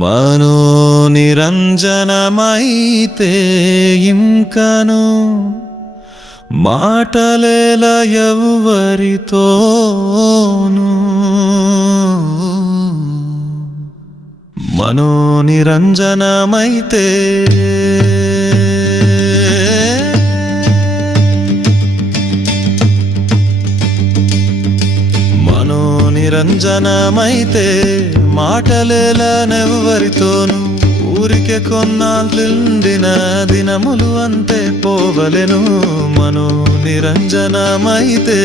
మనో నిరంజనమైతే ఇంకను మాటలేల ఎవ్వరితోను. మనో నిరంజనమైతే మనో నిరంజనమైతే మాటలేలనెవ్వరితోను. ఊరికే కొన్నాళ్ళుండిన దినములు అంతే పోవలెను మనో నిరంజనమైతే.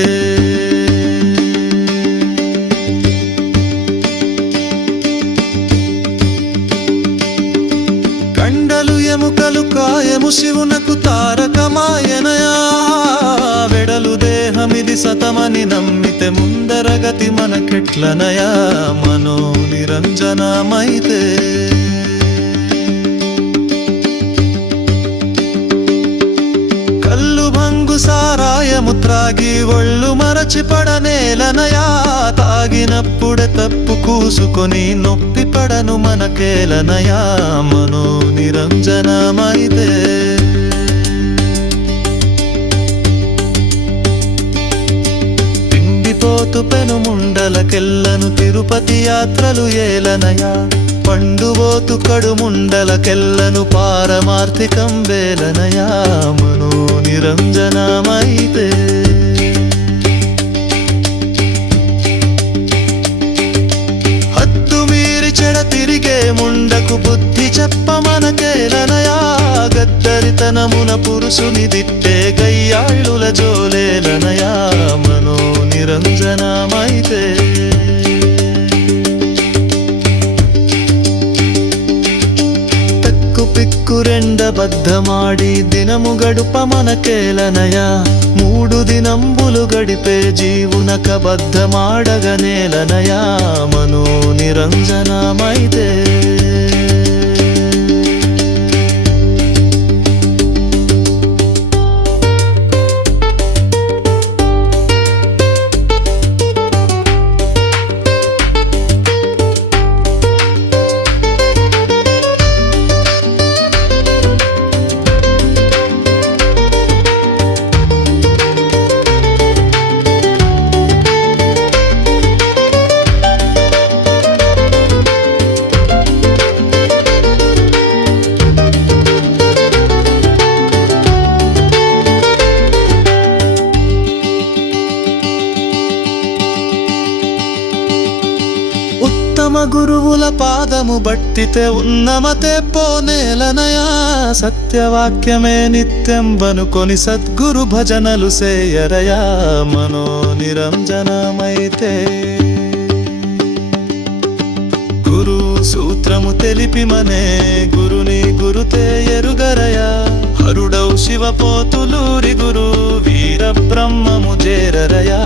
కండలు ఎముకలు కాయము శివునకు తారకమాయనయా. వెడలు దేహమిది సతమని నమ్మితే ముందరగతి మనకెట్లనయా మనో నిరంజనమైతే. కల్లు భంగు సారాయము త్రాగి ఒళ్ళు మరచి పడనేలనయా. తాగినప్పుడే తప్పు కూసుకొని నొప్పి పడను మనకేలనయా మనో నిరంజనమైతే. తిండిపోతు పెను ముండలకెల్లను తిరుపతి యాత్రలు ఏలనయా. పండుబోతు కడు ముండలకెల్లను పారమార్థికం వేలనయా మనో నిరంజనమైతే. హద్దు మీరి చెడ తిరిగే ముండకు బుద్ధి చెప్ప మనకేలనయా. గద్దరితనమున పురుషుని దిట్టే గయ్యాళ్ళుల జోలేలనయా మనో నిరంజనమైతే. పిక్కు రెండబద్ధమాడి దినము గడుప మనకేలనయా. 3 దినంబులు గడిపే జీవునక బద్ధమాడగనేలనయా మనో నిరంజనమైతే. ఉత్తమ గురువుల పాదము బట్టితే ఉన్నమతే పోనేలనయా. సత్యవాక్యమే నిత్యం బనుకొని సద్గురు భజనలు సేయరయా మనో నిరంజనమైతే. గురు సూత్రము తెలిపి మనే గురుని గురుతే ఎరుగరయా. హరుడౌ శివపోతులూరి గురు వీర బ్రహ్మము చేరరయా